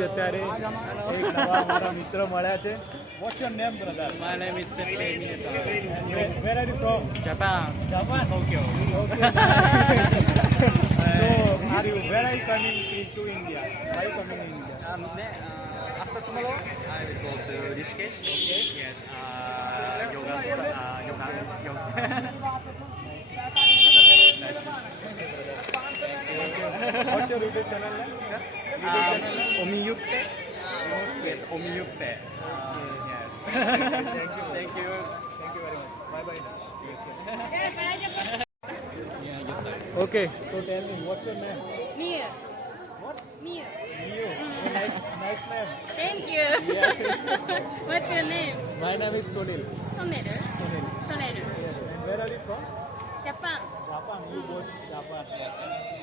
જ અત્યારે એક નવા મારા મિત્ર મળ્યા છે. What's your name, brother? My name is Stephen. Where are you from? Japan. Japan. Tokyo. Okay. So, where are you coming to India? Why you coming in India? After tomorrow, I will go to Rishikesh. Okay. Yes. Yoga. What's your YouTube channel name? Omiyukte. Yes, Omiyukte. Yes. Thank you. Thank you. Thank you very much. Bye bye. Okay. So tell me, what's your name? Mia. What? Mia. Leo. Nice name. Thank you. Yeah. What's your name? My name is Sunil. Soneru. Sunil. Soneru. Yes. And where are you from? Japan. Japan. You go to Japan. Yes.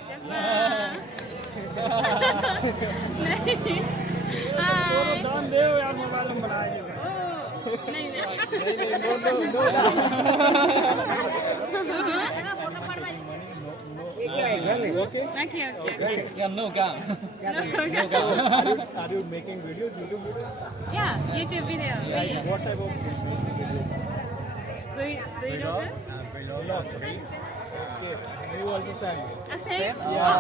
Japan. Nice. Hi. दान दे यार mobile में बनाएंगे. Oh. नहीं नहीं. Okay. Okay, okay. No gum. Are you making videos, YouTube videos? Yeah, YouTube video. Like what type of Vlog. vlogs? Okay. You also sang. Same? Yeah.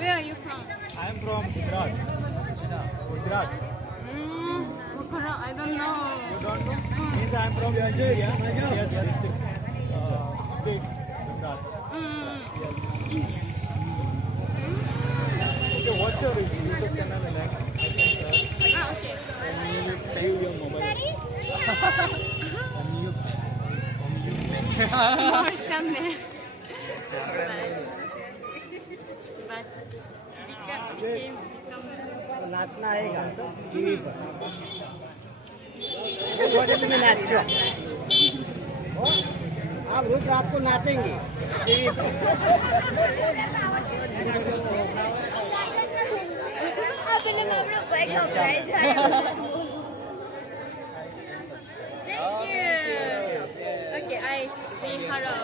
Where are you from? I am from Gujarat. Gujarat. I don't know. You don't know? Means I am from India. Yes, district. State. Gujarat. Yes. Okay, what's your YouTube channel name? I can search. Okay. Give your mobile. More channel. नाचना आएगा TV पर में नाचो आप रोज आपको नाचेंगे TV पर Thank you. Okay, I say hello.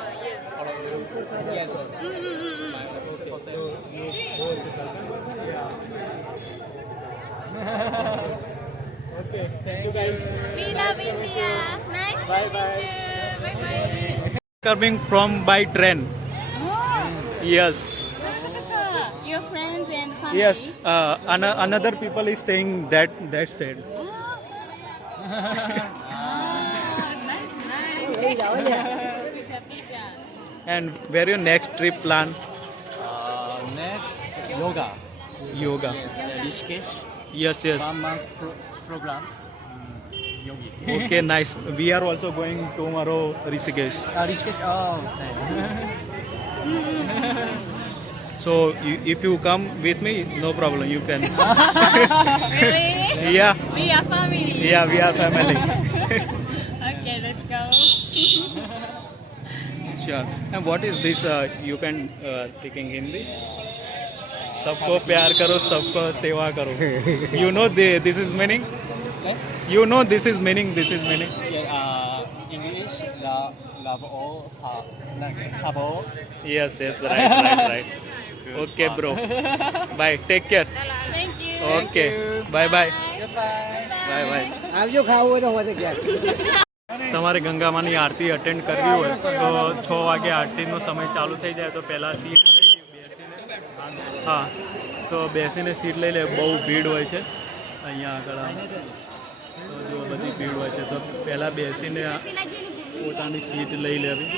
Yes. Okay, thank you guys. We love India. Nice to Bye, meet bye. you. Bye bye. Coming from by train. Oh, Yes. your friends and family. Yes. Another people is staying that side. Oh, nice. Picture. And where your next trip plan? Next, yoga. Yoga. Rishikesh. Yes. 1 month program. Yogi. Okay, nice. We are also going tomorrow Rishikesh. Rishikesh. Oh, same. So if you come with me, no problem. You can. Really? Yeah. We are family. Yeah, we are family. Okay, let's go. Sure. And what is this? You can speaking Hindi. सबको प्यार करो, सबको सेवा करो. You know this is meaning. You know this is meaning. This is meaning. English, love all, sabo. Yes. Right. Okay, bro. Bye. Take care. Thank you. Okay. Bye. Bye. आप जो खाओ वो तो होते क्या તમારે ગંગામાની આરતી અટેન્ડ કરવી હોય તો 6 વાગે આરતીનો સમય ચાલુ થઈ જાય તો પહેલાં સીટ લઈ લે બેસીને. હા, તો બેસીને સીટ લઈ લે. બહુ ભીડ હોય છે અહીંયા આગળ. તો જો બધી ભીડ હોય છે તો પહેલાં બેસીને પોતાની સીટ લઈ લેવી.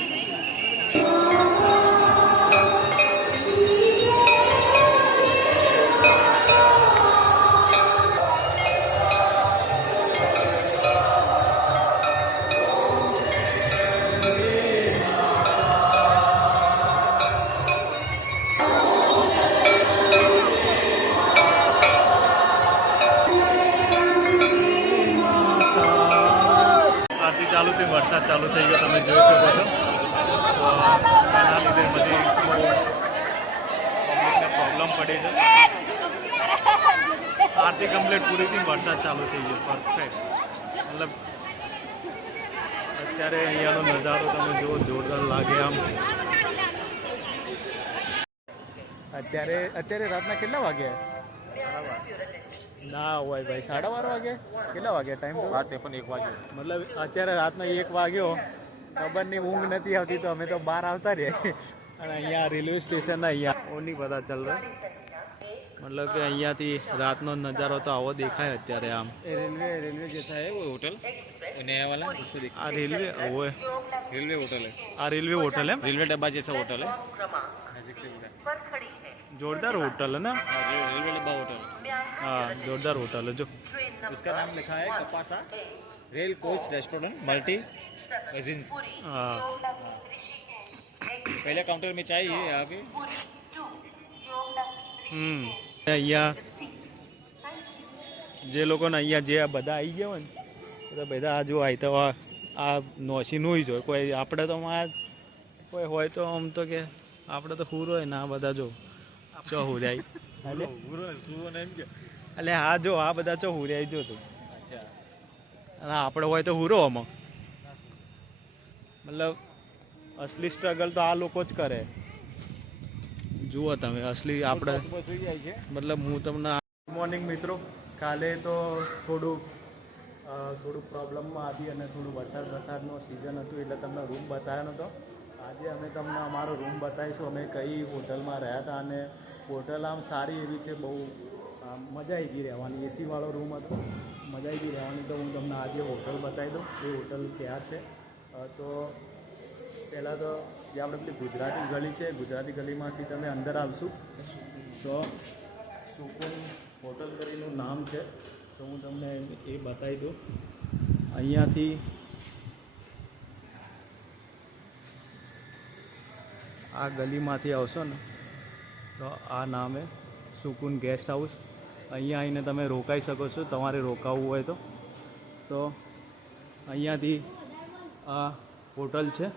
આરતી ચાલુ થઈ, વરસાદ ચાલુ થઈ ગયો, તમે જોઈ શકો છો. તો એના લીધે બધી પબ્લિકને પ્રોબ્લેમ પડી છે. આરતી કમ્પ્લીટ પૂરી થઈ, વરસાદ ચાલુ થઈ ગયો. પરફેક્ટ. મતલબ અત્યારે અહીંયાનો નજારો તમે જુઓ, જોરદાર લાગે આમ. અત્યારે રાતના કેટલા વાગ્યા? ના હોય ભાઈ 12:30 વાગે કેટલા વાગ્યા ટાઈમ રાત 1 વાગ્યો મતલબ અત્યારે રાતના 1 વાગ્યો ખબર નહીં ઊંઘ નથી આવતી તો અમે તો બહાર આવતા રહ્યા અને અહીંયા રેલવે સ્ટેશનના અહીંયા ઓની પતા ચાલ રહા मतलब कि અહીંયાથી રાતનો નજારો તો આવો દેખાય અત્યારે આમ रेलवे जैसा है वो होटल नया वाला उसको देख આ રેલવે ઓય रेलवे होटल है આ રેલવે હોટલ है रेलवे डब्बा जैसा होटल है जोरदार होटल है ना रेलवे डब्बा होटल हाँ जोरदार होटल है जो उसका नाम लिखा है कपासा rail coach restaurant multi cuisines हाँ पहले काउंटर में चाहिए यहाँ पे અહીંયા જે લોકોને અહીંયા જે આ બધા આવી ગયા હોય ને તો બધા આ જો આવી તો આ નોશીનું જ હોય કોઈ આપણે તો કોઈ હોય તો આમ તો કે આપણે તો હુરો હોય ને આ બધા જો ચો હુરાઈ એટલે હા જો આ બધા ચો હુરાઈ જો તું અને આપણે હોય તો હુરો આમાં મતલબ અસલી સ્ટ્રગલ તો આ લોકો જ કરે જુઓ તમે અસલી આપણે મતલબ હું તમને ગુડ મોર્નિંગ મિત્રો કાલે તો થોડું પ્રોબ્લેમમાં હતી અને થોડું વરસાદનો સિઝન હતું એટલે તમને રૂમ બતાવ્યો નહોતો આજે અમે તમને અમારો રૂમ બતાવીશું અમે કઈ હોટલમાં રહ્યા હતા અને હોટલ આમ સારી એવી છે બહુ મજા આવી ગઈ રહેવાની એસીવાળો રૂમ હતો મજા આવી ગઈ રહેવાની તો હું તમને આજે હોટલ બતાવી દઉં એ હોટલ ક્યાં છે તો પહેલાં તો જે આપણે પેલી ગુજરાતી ગલી છે ગુજરાતી ગલીમાંથી તમે અંદર આવશું તો સુકૂન હોટલ કરીનું નામ છે તો હું તમને એ બતાવી દઉં અહીંયાથી આ ગલીમાંથી આવશો ને તો આ નામે સુકૂન ગેસ્ટ હાઉસ અહીંયા આવીને તમે રોકાઈ શકો છો તમારે રોકાવું હોય તો અહીંયાથી આ હોટલ છે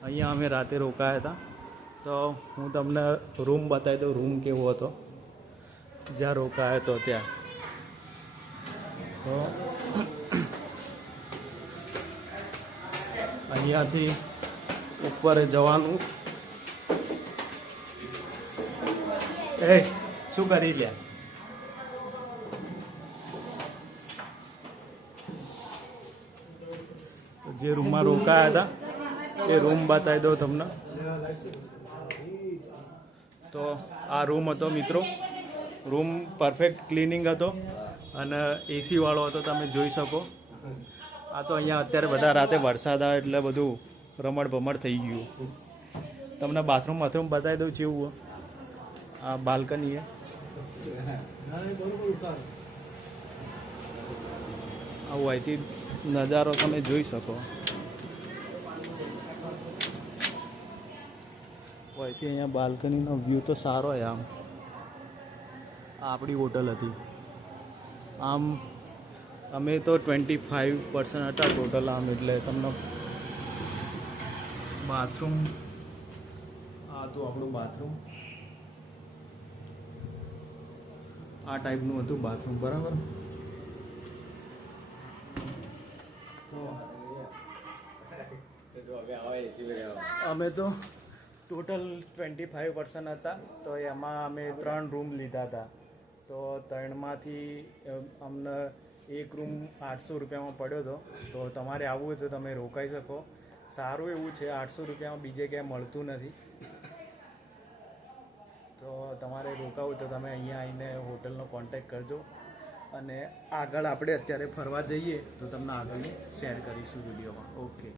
અહીંયા અમે રાતે રોકાયા હતા તો હું તમને રૂમ બતાવી દઉં રૂમ કેવો હતો જ્યાં રોકાયો હતો ત્યાં તો અહીંયાથી ઉપર જવાનું એ શું કરી લે જે રૂમમાં રોકાયા હતા એ રૂમ બતાવી દઉં તમને તો આ રૂમ હતો મિત્રો રૂમ પરફેક્ટ ક્લિનિંગ હતો અને એસીવાળો હતો તમે જોઈ શકો આ તો અહીંયા અત્યારે બધા રાતે વરસાદ આવે એટલે બધું રમણ ભમણ થઈ ગયું તમને બાથરૂમ બતાવી દઉં કેવું આ બાલ્કની આવું અહીંથી નજારો તમે જોઈ શકો અહીંથી અહીંયા બાલ્કનીનો વ્યૂ તો સારો હોય આમ આપણી હોટલ હતી આમ અમે તો 25% હતા ટોટલ આમ એટલે તમને બાથરૂમ આ તો આપણું બાથરૂમ આ ટાઈપનું હતું બાથરૂમ બરાબર તો અમે તો ટોટલ 25% હતા તો એમાં અમે 3 રૂમ લીધા હતા તો 3માંથી અમને એક રૂમ 800 રૂપિયામાં પડ્યો હતો તો તમારે આવવું હોય તો તમે રોકાઈ શકો સારું એવું છે 800 રૂપિયામાં બીજે ક્યાંય મળતું નથી તો તમારે રોકાવું તો તમે અહીંયા આવીને હોટલનો કોન્ટેક્ટ કરજો અને આગળ આપણે અત્યારે ફરવા જઈએ તો તમને આગળની શેર કરીશું વિડીયોમાં ઓકે